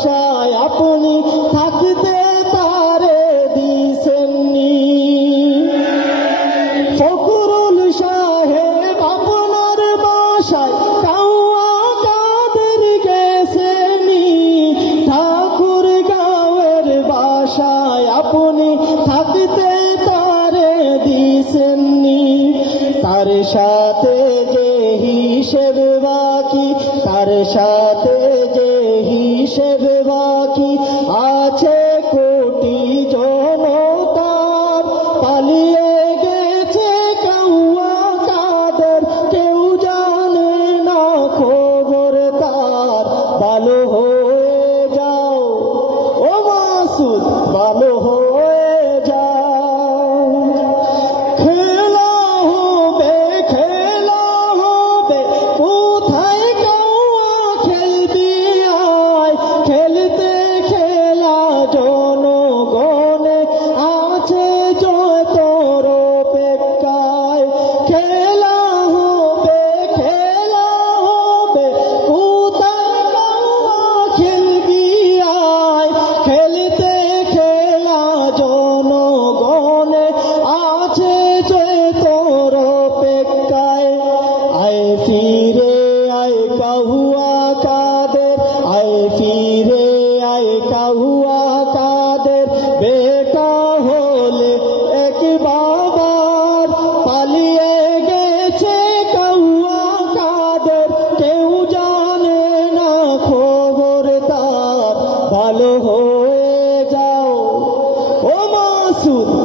বাসায় আপনি থাকতে তারে দিছেননি। ফকুরুল সাহেব আপনার বাসায় কাদের ঠাকুর বাসায় তার সাথে যে হিসেব বাকি, তার সাথে আছে কাহুয়া কাদের আয় ফিরে, আয় কাহুয়া কাদের বেটা হলে এক বাবার, পালিয়ে গেছে কাহুয়া কাদের কেউ জানে না খবর তার। ভালো হয়ে যাও। ও মাসুদ